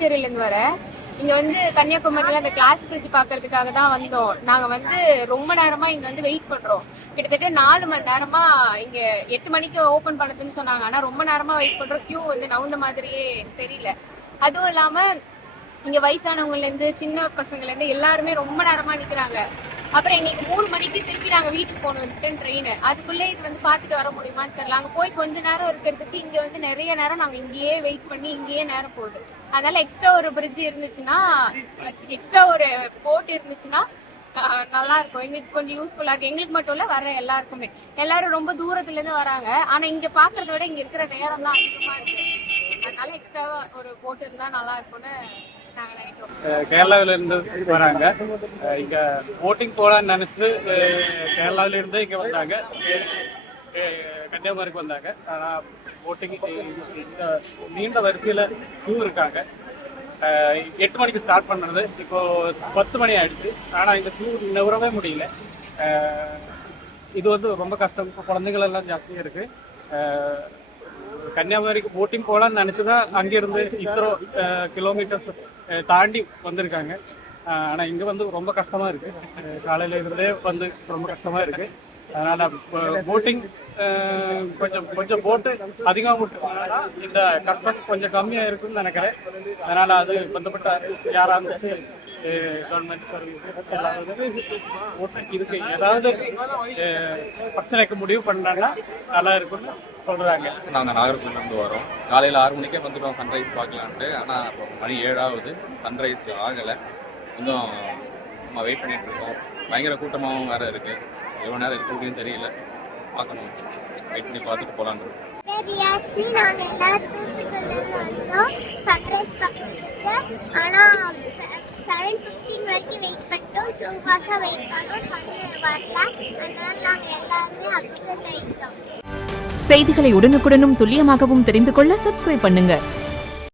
பாண்டிச்சேரியிலேருந்து வரேன். இங்க வந்து கன்னியாகுமரியில அந்த கிளாஸ் பிரிட்ஜ் பாக்குறதுக்காக தான் வந்தோம். நாங்க வந்து ரொம்ப நேரமா இங்க வந்து வெயிட் பண்றோம். கிட்டத்தட்ட 4 மணி நேரமா இங்க 8 மணிக்கு ஓபன் பண்ணதுன்னு சொன்னாங்க. ஆனா ரொம்ப நேரமா வெயிட் பண்றோம். கியூ வந்து நவுந்த மாதிரியே தெரியல. அதுவும் இல்லாம இங்க வயசானவங்கல இருந்து சின்ன பசங்கள்ல இருந்து எல்லாருமே ரொம்ப நேரமா நிக்கிறாங்க. அப்புறம் எங்களுக்கு 3 மணிக்கு திருப்பி நாங்க வீட்டுக்கு போகணும் ட்ரெயின். அதுக்குள்ளே இது வந்து பாத்துட்டு வர முடியுமான்னு தெரியல. அங்க போய் கொஞ்ச நேரம் இருக்கிறதுக்கு இங்க வந்து நிறைய நேரம் நாங்க இங்கேயே வெயிட் பண்ணி இங்கேயே நேரம் போகுது. அதனால எக்ஸ்ட்ரா ஒரு பிரிட்ஜ் இருந்துச்சுன்னா, எக்ஸ்ட்ரா ஒரு போட் இருந்துச்சுன்னா நல்லா இருக்கும். எங்களுக்கு கொஞ்சம் யூஸ்ஃபுல்லா இருக்கு. எங்களுக்கு மட்டும் இல்ல, வர எல்லாருக்குமே. எல்லாரும் ரொம்ப தூரத்துல இருந்து வராங்க. ஆனா இங்க பாக்குறத விட இங்க இருக்கிற நேரம் தான் அதிகமா இருக்கு. அதனால எக்ஸ்ட்ராவா ஒரு போட் இருந்தா நல்லா இருக்கும்னு நாங்க நினைக்கிறோம். கேரளாவில இருந்து வராங்க. இங்க போட்டிங் போலான்னு நினைச்சு கேரளாவில இருந்து இங்க வந்தாங்க. கன்னியாகுமரிக்கு வந்தாங்க. ஆனா போட்டிங் இந்த நீண்ட வரிசையில கியூ இருக்காங்க. 8 மணிக்கு ஸ்டார்ட் பண்ணது, இப்போ 10 மணி ஆயிடுச்சு. ஆனா இந்த கியூ நிவரவே முடியல. இது வந்து ரொம்ப கஷ்டம். குழந்தைகள் எல்லாம் ஜாஸ்தியா இருக்கு. கன்னியாகுமரிக்கு போட்டிங் போகலான்னு நினைச்சுதான் அங்கிருந்து இத்தனை கிலோமீட்டர்ஸ் தாண்டி வந்திருக்காங்க. ஆனா இங்க வந்து ரொம்ப கஷ்டமா இருக்கு. காலையில இருந்தே வந்து ரொம்ப கஷ்டமா இருக்கு. அதனால போட்டிங் கொஞ்சம் போட்டு அதிகமாக விட்டுருக்காங்கன்னா இந்த கஷ்டம் கொஞ்சம் கம்மியா இருக்குன்னு நினைக்கிறேன். அதனால அது பந்தப்பட்ட யாரா இருந்துச்சு கவர்மெண்ட் சர்வீஸ் எல்லாரும் இதுக்கு ஏதாவது பிரச்சனைக்கு முடிவு பண்ணாங்கன்னா நல்லா இருக்குன்னு சொல்றாங்க. நாங்கள் நாகர்கோவிலேருந்து வரோம். காலையில் 6 மணிக்கே வந்துட்டோம் சன்ரைஸ் பார்க்கலான்ட்டு. ஆனால் இப்போ மணி 7 ஆகுது, சன்ரைஸ் ஆகலை. கொஞ்சம் நம்ம வெயிட் பண்ணிட்டு இருக்கோம். பயங்கர கூட்டமாகவும் வேற இருக்கு. எவ்வளோ நேரம் இருக்க முடியும் தெரியல. பார்க்கணும், வெயிட் பண்ணி பார்த்துட்டு போகலான்னு இருக்கோம். நாங்கள் எல்லாரும் தூத்துக்குடியிலேருந்து வந்தோம் சன்ரைஸ் பார்க்கறதுக்கு. ஆனால் 7:15 வரைக்கும் வெயிட் பண்ணிட்டோம். 2 ஹவர்ஸாக வெயிட் பண்ணுறோம். சன்ரைஸ் வரல. அதனால நாங்கள் எல்லாருமே அப்செட் ஆகிட்டோம். செய்திகளை உடனுக்குடனும் துல்லியமாகவும் தெரிந்து கொள்ள சப்ஸ்கிரைப் பண்ணுங்க.